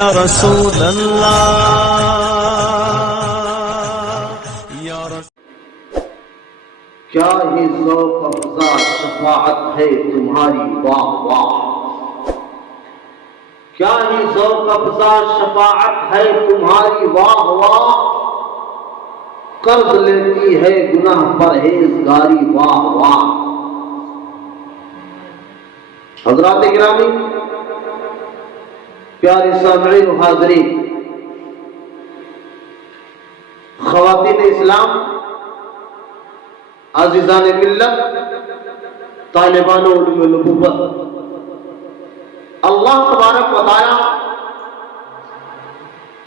رسول اللہ یا کیا ہی ذوق افزا شفاعت ہے تمہاری واہ واہ، کیا ہی ذوق افزا شفاعت ہے تمہاری واہ واہ، قرض لیتی ہے گناہ پرہیزگاری واہ واہ۔ حضرات گرامی، پیارے سامعین و حاضرین، خواتین اسلام، عزیزان ملت، طالبان علوم نبوت، اللہ تبارک و تعالی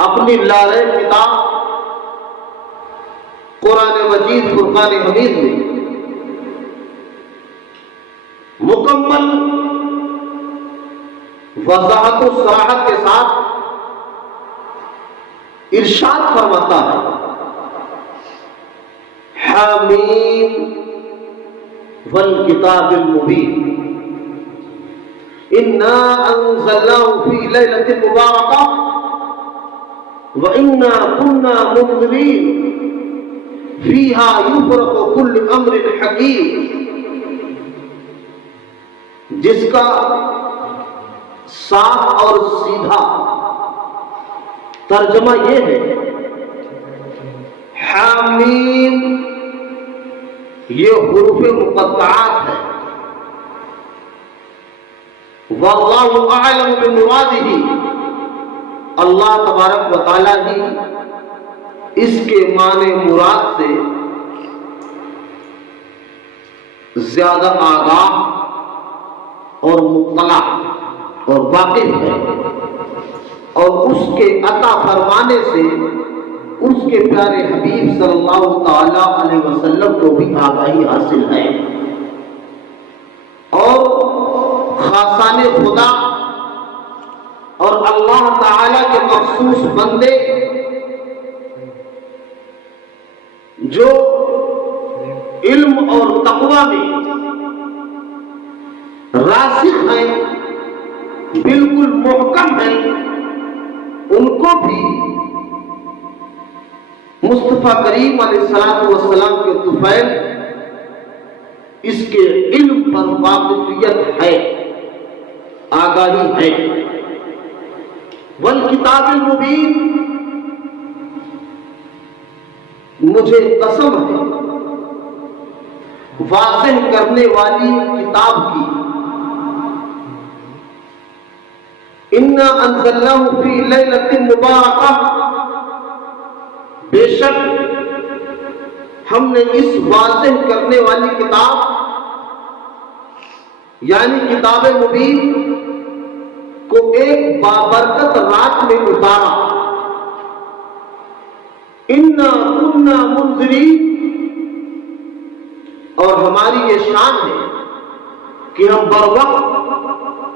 اپنی لارے کتاب قرآن مجید فرقان حمید میں مکمل وضاحت و صراحت کے ساتھ ارشاد فرماتا ہے، حامیم والکتاب المبین انا انزلناه فی لیلۃ مبارکہ وانا کنا منذرین فیہا یفرق کل امر حکیم، جس کا صاف اور سیدھا ترجمہ یہ ہے، حامیم یہ حروف مقطعات ہے، واللہ اعلم بمرادہ، اللہ تبارک و تعالی ہی اس کے معنی مراد سے زیادہ آگاہ اور مطلع اور واقف ہے، اور اس کے عطا فرمانے سے اس کے پیارے حبیب صلی اللہ تعالی علیہ وسلم کو بھی آگاہی حاصل ہے، اور خاصان خدا اور اللہ تعالی کے مخصوص بندے جو علم اور تقوی میں راسخ ہیں، بالکل محکم ہیں، ان کو بھی مصطفیٰ کریم علیہ السلام کے طفیل اس کے علم پر واقفیت ہے، آگاہی ہے۔ والکتاب المبین، مجھے قسم ہے واضح کرنے والی کتاب کی، انا انزلناه فی لیلۃ مبارکہ، بے شک ہم نے اس واضح کرنے والی کتاب یعنی کتاب مبین کو ایک بابرکت رات میں اتارا، انا کنا منذرین، اور ہماری یہ شان ہے کہ ہم بر وقت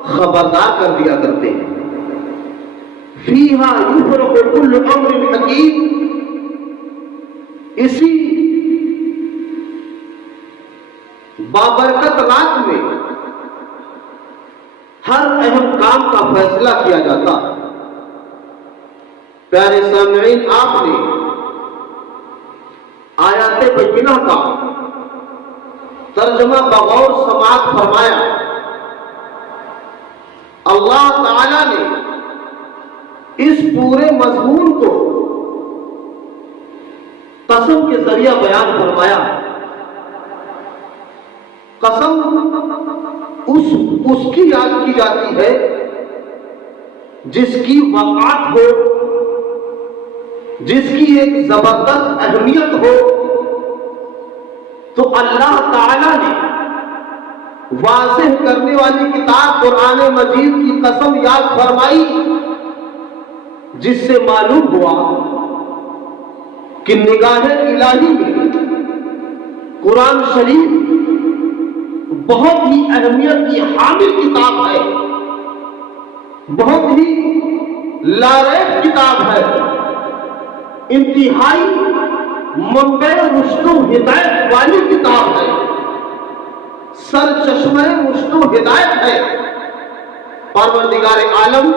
خبردار کر دیا کرتے ہیں، فیہا یفرق کل امر حکیم، اسی بابرکت رات میں ہر اہم کام کا فیصلہ کیا جاتا ہے۔ پیارے سامعین، آپ نے آیات بینہ کا ترجمہ بغور سماعت فرمایا، اللہ تعالی نے اس پورے مضمون کو قسم کے ذریعہ بیان فرمایا۔ قسم اس کی یاد کی جاتی ہے جس کی وقعت ہو، جس کی ایک زبردست اہمیت ہو، تو اللہ تعالی نے واضح کرنے والی کتاب قرآن مجید کی قسم یاد فرمائی، جس سے معلوم ہوا کہ نگاہ الہی میں قرآن شریف بہت ہی اہمیت کی حامل کتاب ہے، بہت ہی لاریب کتاب ہے، انتہائی منبع رشد و ہدایت والی کتاب ہے، سر چشمہ رشد و ہدایت ہے۔ پروردگار عالم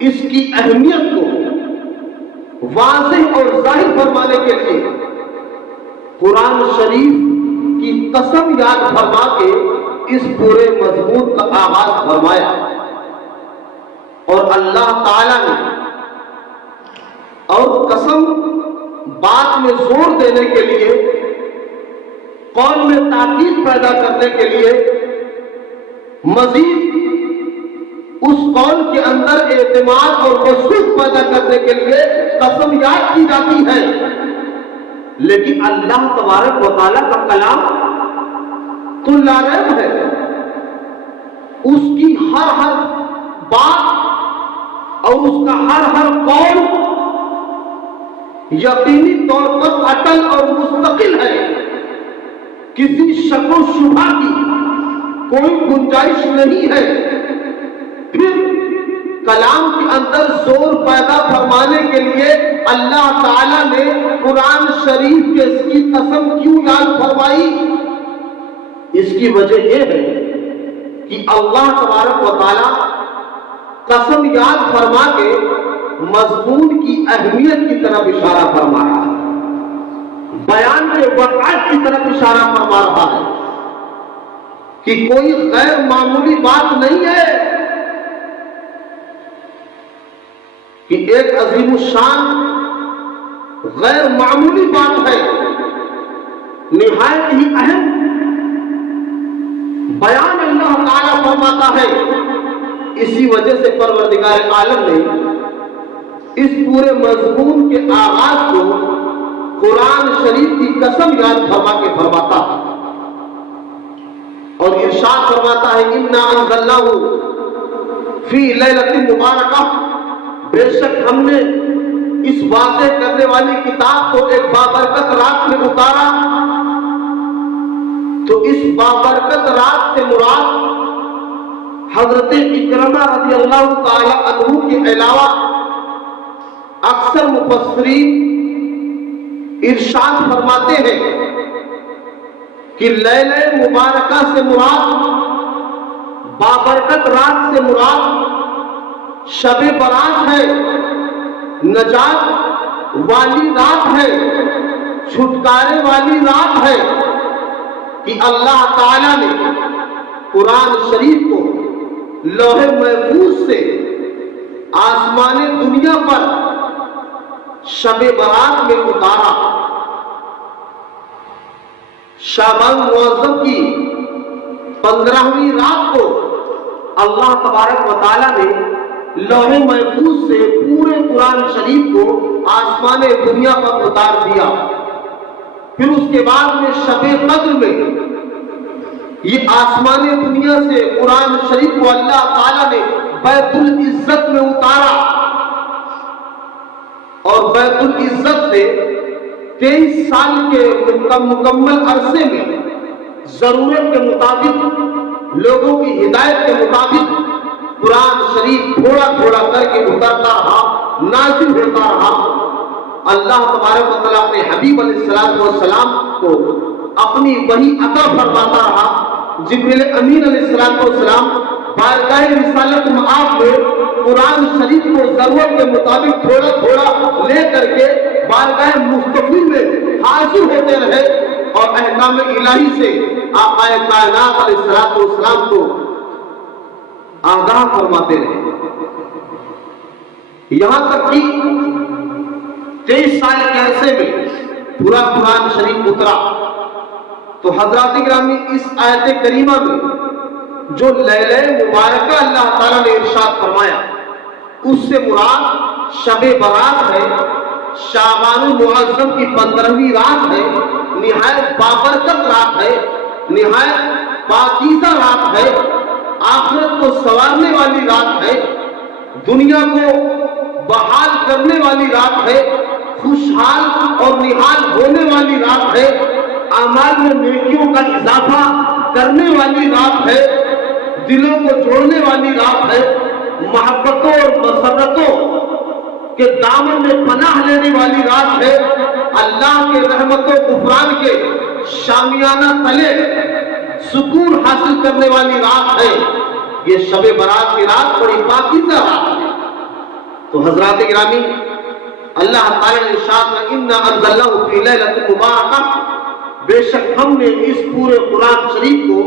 اس کی اہمیت کو واضح اور ظاہر فرمانے کے لیے قرآن شریف کی قسم یاد فرما کے اس پورے مضمون کا آغاز فرمایا. اور اللہ تعالی نے اور قسم بات میں زور دینے کے لیے، قول میں تاکید پیدا کرنے کے لیے، مزید اس قول کے اندر اعتماد اور وثوق پیدا کرنے کے لیے قسم یاد کی جاتی ہے. لیکن اللہ تبارک و تعالیٰ کا کلام تو لا ریب ہے. اس کی ہر بات اور اس کا ہر قول یقینی طور پر اٹل اور مستقل ہے. کسی شک و شبہ کی کوئی گنجائش نہیں ہے. پھر کلام کے اندر زور پیدا فرمانے کے لیے اللہ تعالیٰ نے قرآن شریف کے اس کی قسم کیوں یاد فرمائی؟ اس کی وجہ یہ ہے کہ اللہ تبارک و تعالیٰ قسم یاد فرما کے مضمون کی اہمیت کی طرف اشارہ فرما رہا ہے، بیان کے وقعات کی طرف اشارہ فرما رہا ہے کہ کوئی غیر معمولی بات نہیں ہے کہ ایک عظیم الشان غیر معمولی بات ہے، نہایت ہی اہم بیان اللہ تعالیٰ فرماتا ہے. اسی وجہ سے پروردگار عالم نے اس پورے مضمون کے آغاز کو قرآن شریف کی قسم یاد فرما کے فرماتا ہے اور ارشاد فرماتا ہے اِنَّا أَنزَلْنَاهُ فِي لَيْلَةٍ مُبَارَكَةٍ، بے شک ہم نے اس واضح کرنے والی کتاب کو ایک بابرکت رات میں اتارا. تو اس بابرکت رات سے مراد حضرت اکرمہ رضی اللہ تعالی عنہ کے علاوہ اکثر مفسرین ارشاد فرماتے ہیں کہ لیلہ مبارکہ سے مراد، بابرکت رات سے مراد شب برات ہے، نجات والی رات ہے، چھٹکارے والی رات ہے کہ اللہ تعالیٰ نے قرآن شریف کو لوح محفوظ سے آسمان دنیا پر شب برات میں اتارا. شعبان معظم کی 15ویں رات کو اللہ تبارک و تعالیٰ نے لوح محفوظ سے پورے قرآن شریف کو آسمان دنیا پر اتار دیا. پھر اس کے بعد میں شب قدر میں یہ آسمان دنیا سے قرآن شریف کو اللہ تعالیٰ نے بیت العزت میں اتارا اور بیت العزت سے 23 سال کے مکمل عرصے میں ضرورت کے مطابق، لوگوں کی ہدایت کے مطابق قرآن شریف تھوڑا تھوڑا کر کے اترتا رہا، نازل ہوتا رہا. اللہ تبارک و تعالیٰ اپنے حبیب علیہ السلام کو اپنی وحی عطا فرماتا رہا. جبریل امین علیہ السلام بارگاہ رسالت مآب میں قرآن شریف کو ضرورت کے مطابق تھوڑا تھوڑا لے کر کے بارگاہ مصطفی میں حاضر ہوتے رہے اور احکام الہی سے آقا کائنات علیہ السلام کو آگاہ فرماتے رہے. یہاں تک کہ 23 سال کے عرصے میں پورا قرآن شریف اترا. تو حضرات گرامی اس آیت کریمہ میں جو لیلہ مبارکہ اللہ تعالیٰ نے ارشاد فرمایا، اس سے مراد شب برات ہے، شعبان معظم کی 15ویں رات ہے، نہایت بابرکت رات ہے، نہایت پاکیزہ رات ہے، آخرت کو سنوارنے والی رات ہے، دنیا کو بحال کرنے والی رات ہے، خوشحال اور نہال ہونے والی رات ہے، اعمال میں نیکیوں کا اضافہ کرنے والی رات ہے، دلوں کو جوڑنے والی رات ہے، محبتوں اور مسرتوں کے دامن میں پناہ لینے والی رات ہے، اللہ کے رحمت و غفران کے شامیانہ تلے سکون حاصل کرنے والی رات ہے. یہ شب برات کی رات بڑی پاکیزہ رات ہے. تو حضرات گرامی، اللہ تعالیٰ نے ارشاد کیا اِنَّا أَنزَلْنَاهُ فِي لَيْلَةٍ مُبَارَكَةٍ، بے شک ہم نے اس پورے قرآن شریف کو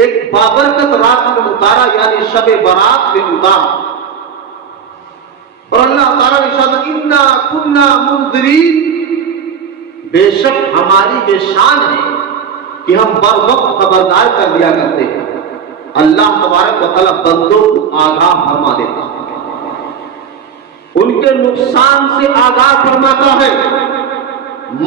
ایک بابرکت رات میں اتارا، یعنی شب برات میں اتارا۔ اور اللہ تعالیٰ نے ارشاد کیا اِنَّا كُنَّا مُنذِرِينَ، بے شک ہماری یہ شان ہے کہ ہم بر وقت خبردار کر دیا کرتے ہیں۔ اللہ تبارک و تعالیٰ بندوں کو آگاہ فرما دیتا ہے، ان کے نقصان سے آگاہ فرماتا ہے،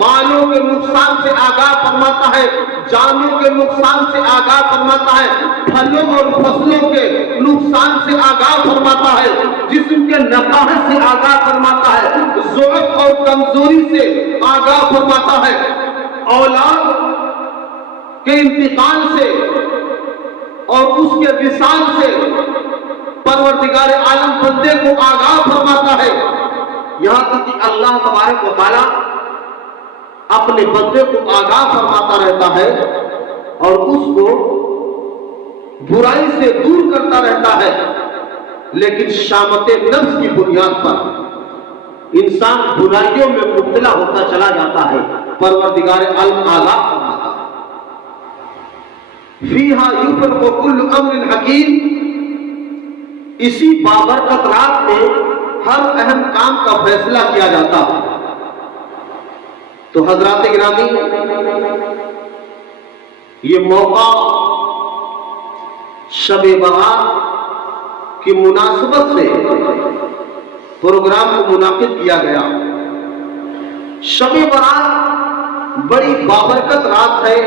مالوں کے نقصان سے آگاہ فرماتا ہے، جانوں کے نقصان سے آگاہ فرماتا ہے، پھلوں اور فصلوں کے نقصان سے آگاہ فرماتا ہے، جسم کے نقاہت سے آگاہ فرماتا ہے، ضعف اور کمزوری سے آگاہ فرماتا ہے، اولاد کے انتقال سے اور اس کے وصال سے پروردگار عالم بندے کو آگاہ فرماتا ہے۔ یہاں تک کہ اللہ تبارک و تعالیٰ اپنے بندے کو آگاہ فرماتا رہتا ہے اور اس کو برائی سے دور کرتا رہتا ہے، لیکن شامت نفس کی بنیاد پر انسان برائیوں میں مبتلا ہوتا چلا جاتا ہے، پروردگار عالم آگاہ فرماتا ہے۔ فیہا یفرق کل امر حکیم، اسی بابرکت رات میں ہر اہم کام کا فیصلہ کیا جاتا ہے۔ تو حضرات گرامی، یہ موقع شب برات کی مناسبت سے پروگرام کو منعقد کیا گیا۔ شب برات بڑی بابرکت رات ہے۔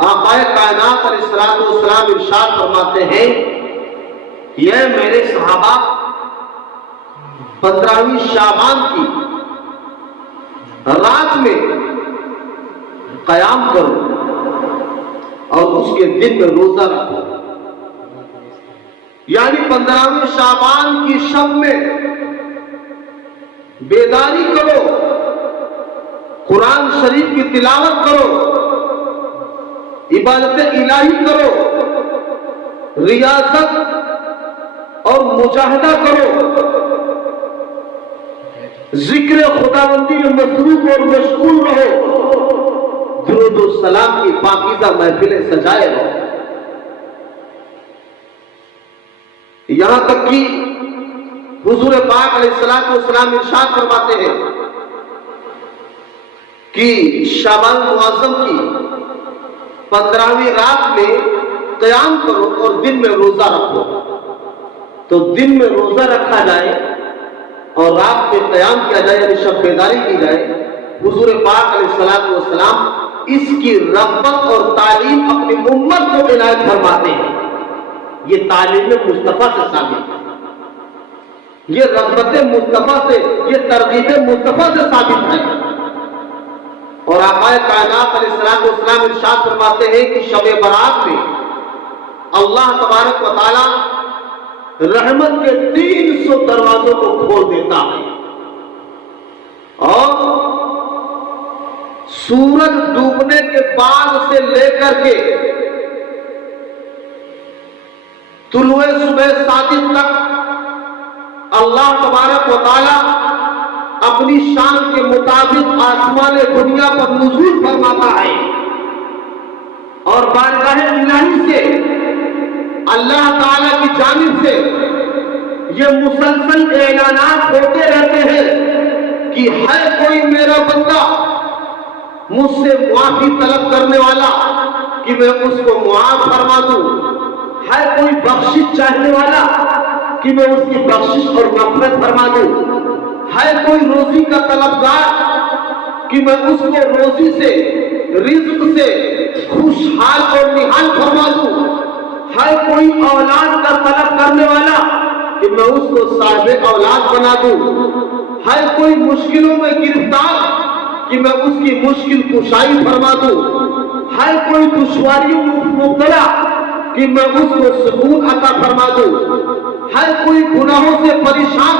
آقا کائنات علیہ السلام ارشاد فرماتے ہیں، یہ میرے صحابہ 15ویں شعبان کی رات میں قیام کرو اور اس کے دن میں روزہ رکھو، یعنی 15ویں شعبان کی شب میں بیداری کرو، قرآن شریف کی تلاوت کرو، عبادت الہی کرو، ریاضت اور مجاہدہ کرو، ذکر خداوندی میں مصروف اور مشغول رہو، درود و سلام کی پاکیزہ محفلیں سجائے رہو۔ یہاں تک کہ حضور پاک علیہ السلام ارشاد فرماتے ہیں کہ شعبان معظم کی 15ویں رات میں قیام کرو اور دن میں روزہ رکھو۔ تو دن میں روزہ رکھا جائے اور رات میں قیام کیا جائے، یعنی شب بیداری کی جائے، حضور پاک علیہ السلام اس کی رغبت اور تعلیم اپنی امت کو عنایت فرماتے ہیں۔ یہ تعلیم مصطفیٰ سے ثابت ہے، یہ رغبت مصطفیٰ سے، یہ ترغیب مصطفیٰ سے ثابت ہے۔ اور آقا کائنات علیہ السلام ارشاد فرماتے ہیں کہ شب برات میں اللہ تبارک و تعالی رحمت کے 300 دروازوں کو کھول دیتا ہے، اور سورج ڈوبنے کے بعد سے لے کر کے طلوع صبح صادق تک اللہ تبارک و تعالی اپنی شان کے مطابق آسمان دنیا پر نزول فرماتا ہے، اور بارگاہ الہی سے اللہ تعالی کی جانب سے یہ مسلسل اعلانات ہوتے رہتے ہیں کہ ہے کوئی میرا بندہ مجھ سے معافی طلب کرنے والا کہ میں اس کو معاف فرما دوں، ہے کوئی بخشش چاہنے والا کہ میں اس کی بخشش اور مغفرت فرما دوں، ہے کوئی روزی کا طلبگار کہ میں اس کو روزی سے، رزق سے خوشحال اور نہال فرما دوں، ہے کوئی اولاد کا طلب کرنے والا کہ میں اس کو صاحب اولاد بنا دوں، ہے کوئی مشکلوں میں گرفتار کہ میں اس کی مشکل کشائی فرما دوں، ہے کوئی دشواریوں میں مبتلا کہ میں اس کو سکون عطا فرما دوں، ہے کوئی گناہوں سے پریشان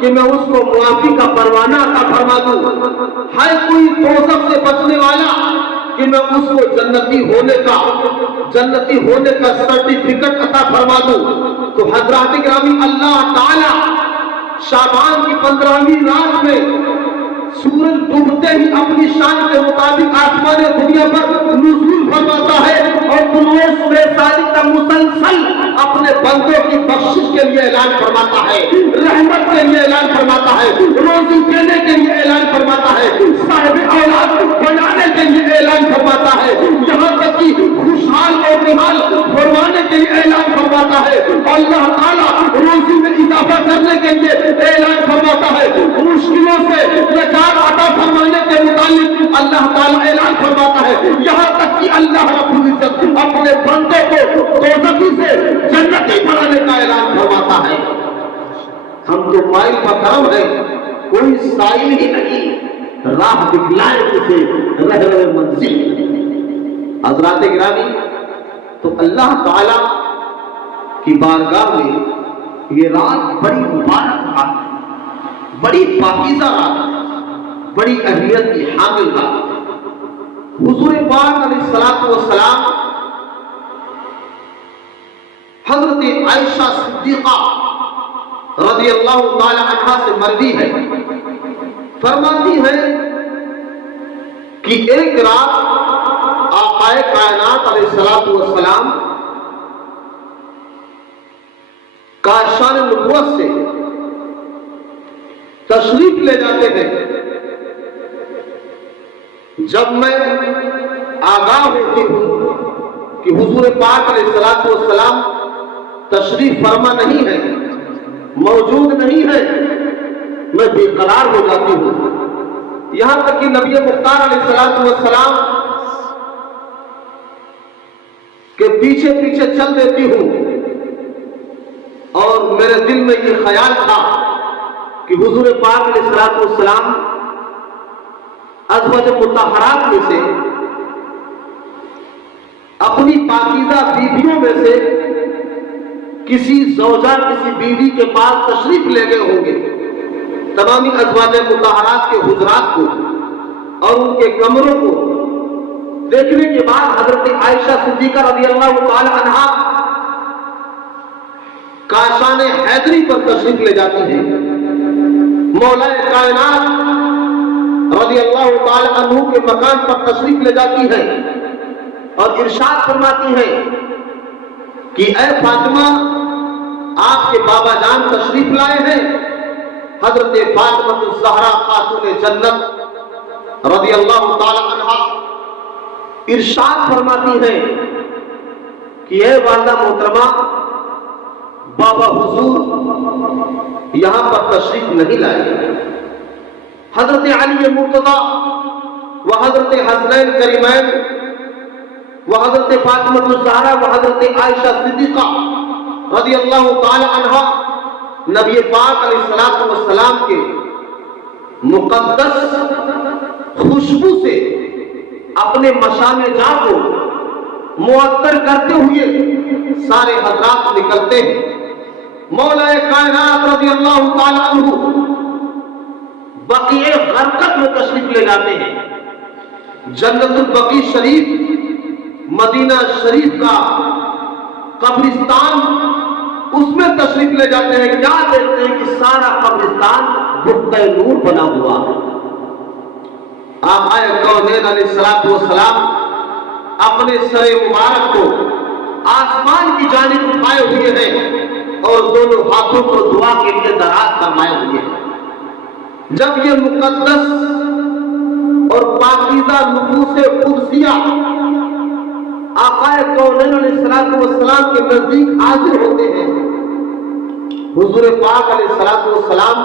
کہ میں اس کو معافی کا پروانہ عطا فرما دوں، ہے کوئی دوزخ سے بچنے والا کہ میں اس کو جنتی ہونے کا سرٹیفکیٹ عطا فرما دوں۔ تو حضرات گرامی، اللہ تعالی शाबान की 15वीं रात में सूरज डूबते ही अपनी शान के मुताबिक आसमान दुनिया पर नुज़ूल फरमाता है और दुरूस में सादिक का मुसलसल अपने बंदों की बख्शिश के लिए ऐलान फरमाता है, रहमत के लिए ऐलान फरमाता है, रोजी देने के लिए ऐलान फरमाता है, साहिब औलाद बनाने के लिए ऐलान फरमाता है, यहाँ तक कि खुशहाल और निहाल फरमाने के लिए ऐलान फरमाता है। अल्लाह ताला रोजी में इजाफा करने के लिए ऐलान फरमाता है, मुश्किलों से निजात अता फरमाने के मुतालिक अल्लाह ताला ऐलान फरमाता है। यहाँ तक कि अल्लाह रब्बुल इज्जत अपने बंदे को दोज़खी से जन्नती बनाने का ऐलान फरमाता है। हम तो माइल पर करम है, कोई साइल ही नहीं, राह दिखलाए उसे रह मंजिल। हज़रात गिरामी, तो अल्लाह ताला की बारगाह में ये रात बड़ी मुबारक रात, बड़ी पाकीज़ा रात, बड़ी अहमियत की हामिल रात। हुजूर पाक अलैहिस्सलातु वस्सलाम हज़रत आयशा सिद्दीक़ा रज़ियल्लाहु ताला अन्हा से मरवी है, फरमाती है कि एक रात आक़ाए कायनात अलैहिस्सलातु वस्सलाम काशान नबुव्वत से तशरीफ ले जाते हैं। जब मैं आगाह होती हूँ कि हुजूर पाक अलैहिस्सलातु वस्सलाम तशरीफ फरमा नहीं है, मौजूद नहीं है, मैं बेकरार हो जाती हूँ। यहाँ तक कि नबी मुख्तार अलैहिस्सलातु वस्सलाम के पीछे पीछे चल देती हूँ और मेरे दिल में ये ख्याल था कि हुजूर पाक अलैहिस्सलातु वस्सलाम अज़वाज मुतहहरात में से, अपनी पाकीज़ा बीवियों में से किसी ज़ौजा, किसी बीवी के पास तशरीफ ले गए होंगे। तमामी अज़वाज मुतहहरात के हुजरात को और उनके कमरों को देखने के बाद हज़रत आयशा सिद्दीक़ा रज़ियल्लाहु ताला अन्हा काशान हैदरी पर तशरीफ ले जाती हैं। मौलाए कायनात रज़ियल्लाहु ताला अन्हु के मकान पर तशरीफ ले जाती है और इरशाद फरमाती है कि ऐ फातिमा, आपके बाबा जान तशरीफ लाए हैं। हज़रत फातिमा ज़हरा खातून जन्नत रज़ियल्लाहु ताला अन्हा इरशाद फरमाती है कि ऐ वालिदा मोहतरमा, बाबा हुजूर यहाँ पर तशरीफ नहीं लाए। हज़रत अली मुर्तज़ा व हज़रत हसनैन करीमैन व हज़रत फातिमा ज़हरा व हज़रत आयशा सिद्दीक़ा रज़ियल्लाहु ताला अन्हा नबी पाक अलैहिस्सलातु वस्सलाम के मुक़द्दस खुशबू से अपने मशामे जा को मुअत्तर करते हुए सारे हज़रात निकलते हैं। मौलाए कायनात रज़ियल्लाहु ताला अन्हु बक़ीए ग़रक़द में तशरीफ ले जाते हैं। जन्नतुल बक़ी शरीफ, मदीना शरीफ का कब्रिस्तान, उसमें तशरीफ ले जाते हैं। क्या देखते हैं कि सारा कब्रिस्तान बुक़्क़े नूर बना हुआ है। आक़ाए कौनैन अलैहिस्सलातु वस्सलाम अपने सरे मुबारक को आसमान की जानिब उठाए हुए हैं और दोनों हाथों को दुआ के लिए दराज फरमाए हुए हैं। जब ये मुक़द्दस और पाकीज़ा नुफूस कुद्सिया आक़ाए कौनैन अलैहिस्सलातु वस्सलाम के नजदीक हाजिर होते हैं, हुजूर पाक अलैहिस्सलातु वस्सलाम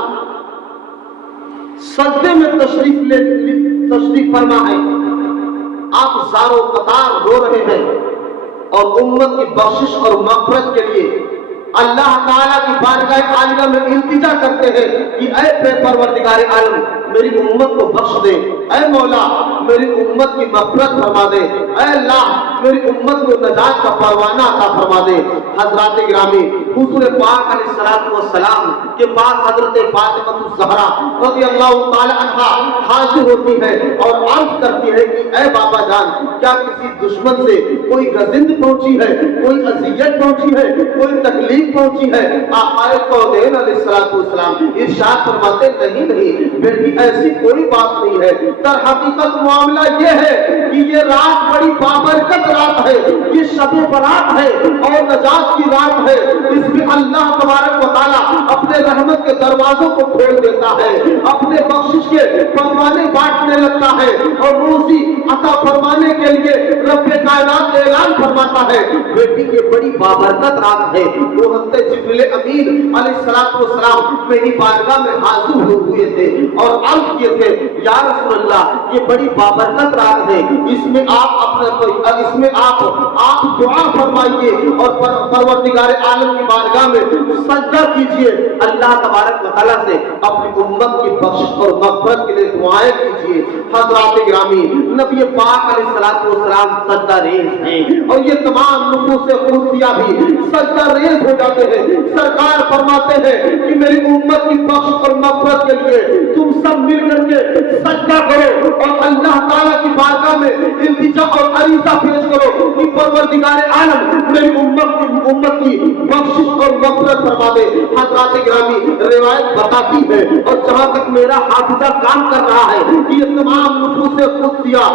सजदे में तशरीफ फरमा है। आप ज़ारो कतार रो रहे हैं और उम्मत की बख्शिश और मग़फ़िरत के लिए अल्लाह ताला की बारगाह आलिया में इल्तिजा करते हैं कि ऐ परवरदिगार आलम, मेरी उम्मत को बख्श दे। ऐ मौला, मेरी उम्मत की मग़फ़िरत फरमा दे। ऐ अल्लाह, मेरी उम्मत को नजात का परवाना अता फरमा दे। हज़रात गिरामी, हुजूर पाक अलैहिस्सलाम के पास हजरत फातिमा ज़हरा रज़ी अल्लाह ताला अन्हा हाजिर होती है और अर्ज करती है कि ऐ बाबा जान, क्या किसी दुश्मन से कोई गजिंद पहुंची है, कोई अजियत पहुंची है, कोई तकलीफ पहुंची है? आक़ाए कौनैन अलैहिस्सलाम इरशाद फरमाते नहीं बेटी, ऐसी कोई बात नहीं है। दर हकीकत मामला ये है कि ये रात बड़ी बाबरकत रात है, ये शब-ए बरात है और नजात की रात है। इसमें अल्लाह तबारक व तआला अपने रहमत के दरवाजों को खोल देता है, अपने बख्शिश के फरमाने बांटने लगता है और रोजी अता फरमाने के लिए रब्बे कायनात ऐलान फरमाता है। बेटी ये बड़ी बाबरकत रात है। वो हज़रत जिब्रील अमीन अलैहिस्सलाम मेरी बारगाह में हाजिर हुए थे और अर्ज किए थे, या रसूल अल्लाह, ये बड़ी बाबरकत रात है, इसमें आप दुआ फरमाइए और परवरदिगार आलम की बारगाह में सजदा कीजिए। अल्लाह तबारक व तआला से अपनी उम्मत की बख्शिश और मग़फ़िरत के लिए दुआएं कीजिए। हज़रात गिरामी, नबी पाक अलैहिस्सलाम सजदा रेज़ हैं और ये तमाम नुफूस क़ुदसिया भी सजदा रेज़ हो जाते हैं। सरकार फरमाते हैं कि मेरी उम्मत की बख्शिश और मग़फ़िरत के लिए तुम सब मिल करके सजदा करो और अल्लाह ताला की बारगाह में इल्तिजा और अरीज़ा पेश करो कि परवरदिगार आलम मेरी उम्मत की बख्शिश और मग़फ़िरत फरमा दे। हज़रात गिरामी, रिवायत बताती है और जहां तक मेरा हाफिज़ा काम कर रहा है कि ये तमाम नुफूस क़ुदसिया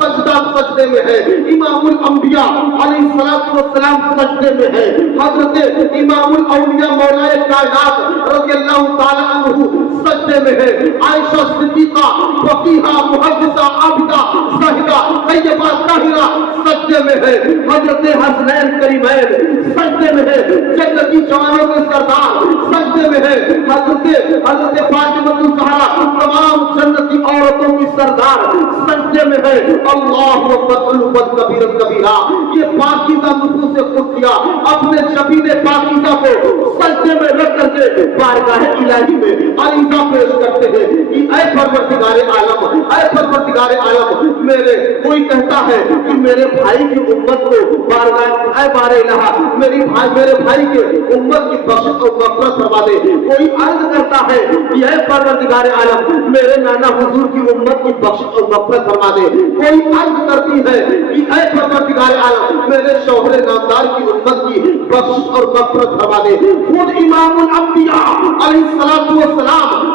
सजदे में है। इमामुल अंबिया अलैहिस्सलाम सजदे में है। हज़रत इमामुल औलिया मौलाए कायनात रज़ियल्लाहु ताला अन्हु सजदे में है। आयशा सिद्दीक़ा फकीहा मुहद्दिसा आबिदा ज़ाहिदा तय्यबा ताहिरा सजदे में है। हज़रत हसनैन करीमैन सजदे में है। जन्नती जवानों के सरदार सजदे में है। हज़रत फातिमा ज़हरा तमाम जन्नती औरतों की सरदार सजदे में है। अल्लाहु अकबर कबीरा। ये पाकीज़ा नुफूस क़ुदसिया अपने जबीन पाकीज़ा को सजदे में रख करके बारगाह इलाही में अरीज़ा पेश करते हैं कि ऐ परवरदिगार आलम, मेरे कोई कहता है कि मेरे भाई की उम्मत को बारगाह ऐ बारे इलाहा मेरे भाई के उम्मत की बख्शिश और मग़फ़िरत फरमा दे। कोई अर्ज करता है कि ऐ परवरदिगार आलम, मेरे नाना हुजूर की उम्मत की बख्शिश और मग़फ़िरत फरमा दे। कोई अर्ज करती है कि ऐ परवरदिगार आलम, मेरे शौहरे नामदार की उम्मत की बख्शिश और मग़फ़िरत फरमा दे। खुद इमामुल अंबिया अलैहिस्सलाम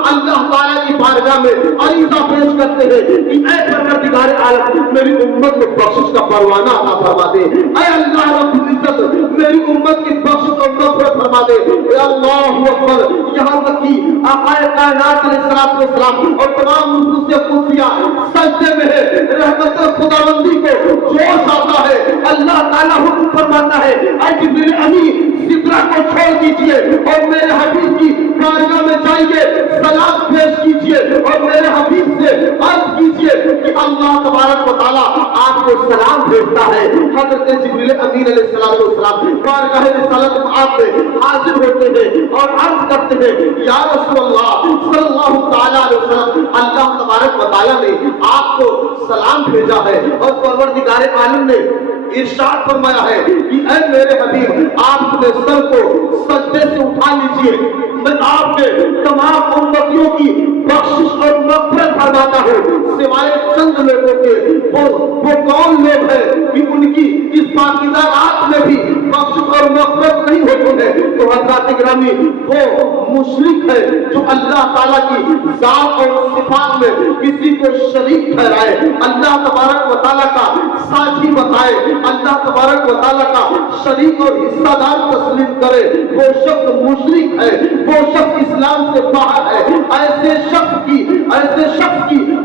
अल्लाह ताला की बारगाह में अरीज़ा पेश करते हैं कि ऐ परवरदिगार आलम, मेरी उम्मत को बख्शिश का परवाना अता फरमा दे। ऐ अल्लाह रब्बुल इज्जत, मेरी उम्मत की बख्शिश और मग़फ़िरत फरमा दे। अल्लाहु अकबर। यहाँ तक कि आक़ाए कायनात अलैहिस्सलाम और तमाम नुफूस क़ुदसिया सजदे में है। रहमत खुदाबंदी को जोश आता है। अल्लाह ताला हुक्म फरमाता है, ऐ जिब्रील अमीन, सिदरा को छोड़ दीजिए और मेरे हबीब की बारगाह में जाइए, सलाम पेश कीजिए और मेरे हबीब से अर्ज कीजिए कि अल्लाह तबारक व तआला आपको सलाम भेजता है। हज़रत जिब्रील अमीन अलैहिस्सलाम बारगाह रिसालत में हाजिर होते हैं और अर्ज करते हैं, या रसूल अल्लाह सल्लल्लाहु ताला अलैहि वसल्लम, अल्लाह तबारक व तआला ने आपको सलाम भेजा है। और परवरदिगार आलम ने इरशाद फरमाया है कि ऐ मेरे हबीब, आप अपने सर को सजदे से उठा लीजिए, मैं आपके तमाम उम्मतियों की बख्शिश और मग़फ़िरत फरमाता हूँ सिवाय चंद लोगों के। वो कौन लोग हैं कि उनकी इस पाकीज़ा रात में भी बख्शिश और मग़फ़िरत नहीं होती है? तो हज़रात गिरामी, वो मुशरिक है जो अल्लाह ताला की ज़ात और सिफ़ात में किसी को शरीक ठहराए, अल्लाह तबारक व तआला का साथी बताए, अल्लाह तबारक व तआला का शरीक और हिस्सादार तस्लीम करे। वो शख्स मुशरिक है, वो शख्स इस्लाम से बाहर है। ऐसे शख्स की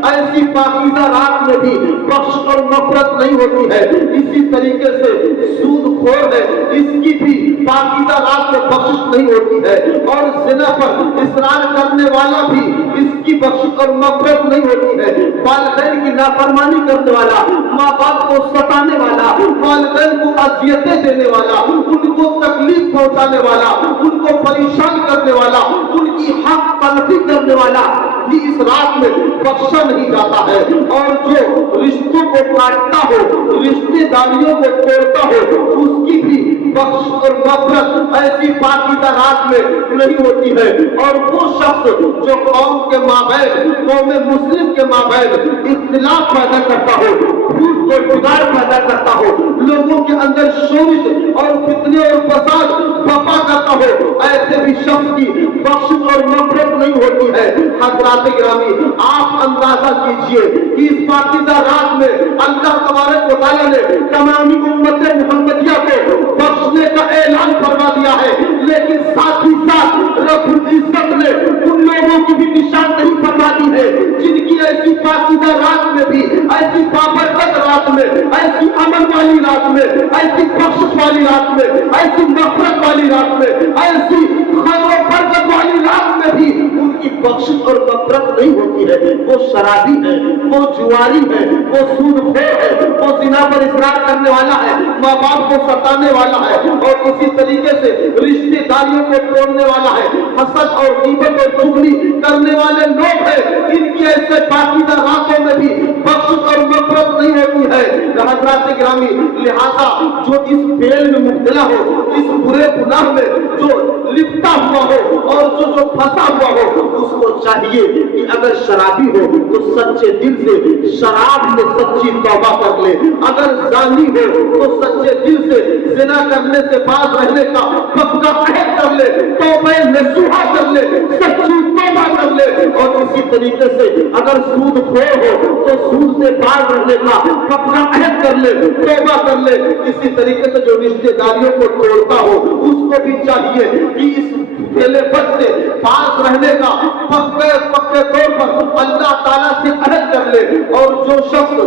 ऐसी पाकीज़ा रात में भी बख्शिश और मग़फ़िरत नहीं होती है। इसी तरीके से सूदखोर है, इसकी भी पाकीज़ा रात में बख्शिश नहीं होती है। और ज़िना पर इसरार करने वाला भी, इसकी बख्शिश और मग़फ़िरत नहीं होती है। वालिदैन की नाफरमानी करने वाला, माँ बाप को सताने वाला, वालिदैन को अज़ियतें देने वाला, उनको तकलीफ पहुंचाने वाला, उनको परेशान करने वाला, उनकी हक तलफी करने वाला भी इस रात में बख्शा नहीं जाता है। और जो रिश्तों को काटता हो, रिश्तेदारियों को तोड़ता हो, उसकी भी बख्श और मग़फ़िरत ऐसी पाकीज़ा रात में नहीं होती है। और वो शख्स जो कौम के माबैन, कौम मुस्लिम के माबैन इख्तिलाफ पैदा करता हो, झूठ और बिगाड़ पैदा करता हो, लोगों के अंदर शोरिश और फितने और फसाद बपा करता हो, ऐसे भी शख्स की बख्शिश और मग़फ़िरत नहीं होती है। हज़रात गिरामी, आप अंदाजा कीजिए कि इस पाकीज़ा रात में अल्लाह तबारक व तआला ने तमामी उम्मत मुहम्मदिया को बख्शने का ऐलान फरमा दिया है, लेकिन साथ ही साथ रब्बुल इज्जत ने उन लोगों की भी निशानदेही फरमा दी है जिनकी ऐसी पाकीज़ा रात में भी, ऐसी बाबरकत रात में, ऐसी अमन वाली रात में, ऐसी बख्शिश वाली रात में, ऐसी मग़फ़िरत वाली रात में, ऐसी खैर व बरकत वाली रात में भी उनकी बख्शिश और मग़फ़िरत नहीं होती है। वो शराबी है, वो जुआरी है, वो सूदखोर है, वो ज़िना पर इसरार करने वाला है, माँ बाप को सताने वाला है, और इसी तरीके से रिश्तेदारियों को तोड़ने वाला है, हसद और गीबत और चुगली करने वाले लोग हैं। इनकी ऐसे पाकीज़ा रातों में भी बख्शिश और मग़फ़िरत नहीं होती है। हज़रात गिरामी, लिहाजा जो इस फेल में मुब्तला हो, इस बुरे गुनाह में जो लिपटा हुआ हो और जो फंसा हुआ हो, उसको चाहिए कि अगर शराबी हो तो सच्चे दिल से शराब में सच्ची तौबा कर ले, अगर जानी हो तो सच्चे दिल से ज़िना करने से बाज रहने का पक्का अहद कर ले, तौबा नसूहा कर ले, सच्ची तौबा कर ले। और इसी तरीके से अगर सूदखोर हो तो सूद से बाज रहने का पक्का अहद कर ले, तौबा कर ले। इसी तरीके से जो रिश्तेदारियों को तोड़ता हो, उसको भी चाहिए कि इस फेले बद से पास रहने का पक्के तौर पर अल्लाह ताला से अहद कर ले। और जो शख्स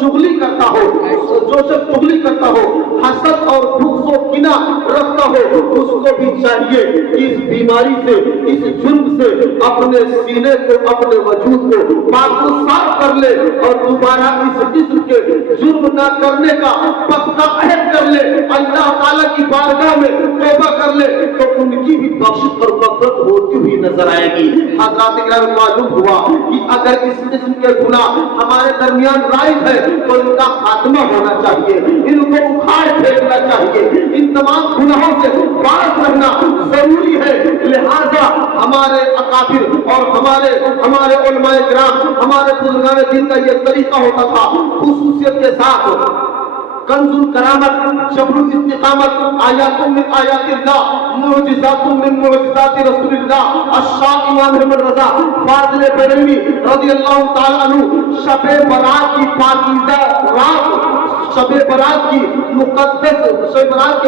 चुगली करता हो, हसद और बुग़्ज़ और किना रखता हो, उसको भी चाहिए कि इस बीमारी से, इस जुर्म से अपने सीने को, अपने वजूद को पाक साफ कर ले और दोबारा इस किस्म के जुर्म न करने का पक्का अहद कर ले, अल्लाह ताला की बारगाह में तौबा कर ले, तो उनकी भी बख्शिश और मग़फ़िरत होती हुई नजर आएगी। हज़रात किराम, मालूम हुआ कि अगर इस किस्म के गुनाह हमारे दरमियान राइज है तो इनका खात्मा होना चाहिए, इनको उखाड़ फेंकना चाहिए, इन तमाम गुनाहों से बाज रहना जरूरी है। लिहाजा हमारे अकाबिर और हमारे उलमाए किराम, हमारे बुजुर्गान दीन का ये तरीका होता था, खुसूसियत के साथ कंजुल करामत, शबरुल इस्तिकामत, आयातुम मिन आयातिल्लाह, मुअजिज़ातुम मिन मुअजिज़ाति रसूलिल्लाह, अश-शाह इमाम अहमद रज़ा फाज़िल बरेलवी रज़ियल्लाहु तआला अन्हु शब-ए बरात की पाकीज़ा रात, शब-ए बरात के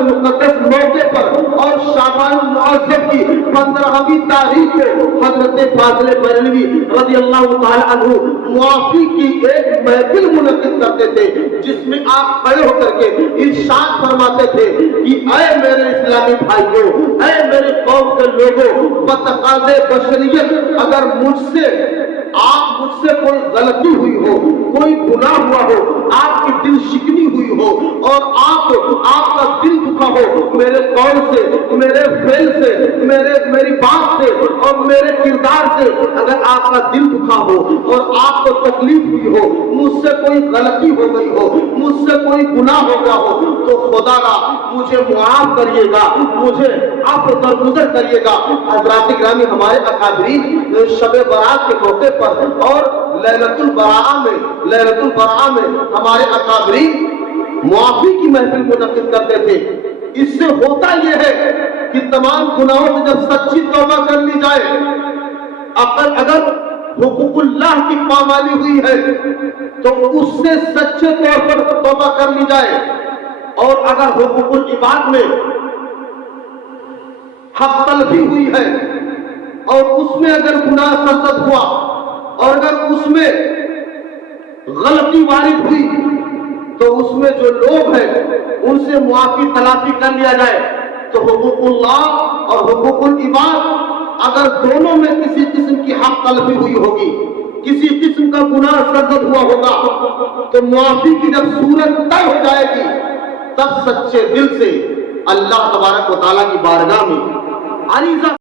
मुक़द्दस मौके पर और शाबान मुअज़्ज़म की 15वीं तारीख को हज़रत फाज़िल बरेलवी रज़ियल्लाहु तआला अन्हु मुआफ़ी की एक महफिल मुनक़्क़िद करते थे, जिसमें आप खड़े होकर के इरशाद फरमाते थे कि ऐ मेरे इस्लामी भाइयों, ऐ मेरे कौम के लोगों, बतक़ाज़े बशरियत, अगर मुझसे कोई गलती हुई हो, कोई गुनाह हुआ हो, आपकी दिल शिकनी हुई हो और आपका दिल दुखा हो मेरे कौल से, मेरे फेल से, मेरी बात से और मेरे किरदार से, अगर आपका दिल दुखा हो और आपको तकलीफ हुई हो, मुझसे कोई गलती हो गई हो, मुझसे कोई गुनाह हो गया हो, तो खुदा का मुझे मुआफ करिएगा, मुझे आप दरगुजर करिएगा। हज़रात गिरामी, हमारे अकाबरीन शब-ए बरात के मौके पर और लैलतुल बराआ में हमारे अकाबरीन मुआफ़ी की महफिल मुनक़्क़िद करते थे। इससे होता यह है कि तमाम गुनाहों से जब सच्ची तौबा कर ली जाए, अगर हुकूकुल्लाह की पामाली हुई है तो उससे सच्चे तौर पर तौबा कर ली जाए, और अगर हुकूकुल इबाद में हक तलफी हुई है और उसमें अगर गुनाह सरजद हुआ और अगर उसमें गलती वारिद हुई तो उसमें जो लोग हैं उनसे मुआफ़ी तलाफी कर लिया जाए। तो हुकूकुल्लाह और हुकूकुल इबाद, अगर दोनों में किसी किस्म की हक तलफी हुई होगी, किसी किस्म का गुनाह सरजद हुआ होगा, तो मुआफ़ी की जब सूरत तय हो जाएगी, तब सच्चे दिल से अल्लाह तबारक व तआला की बारगाह में अरीज़ा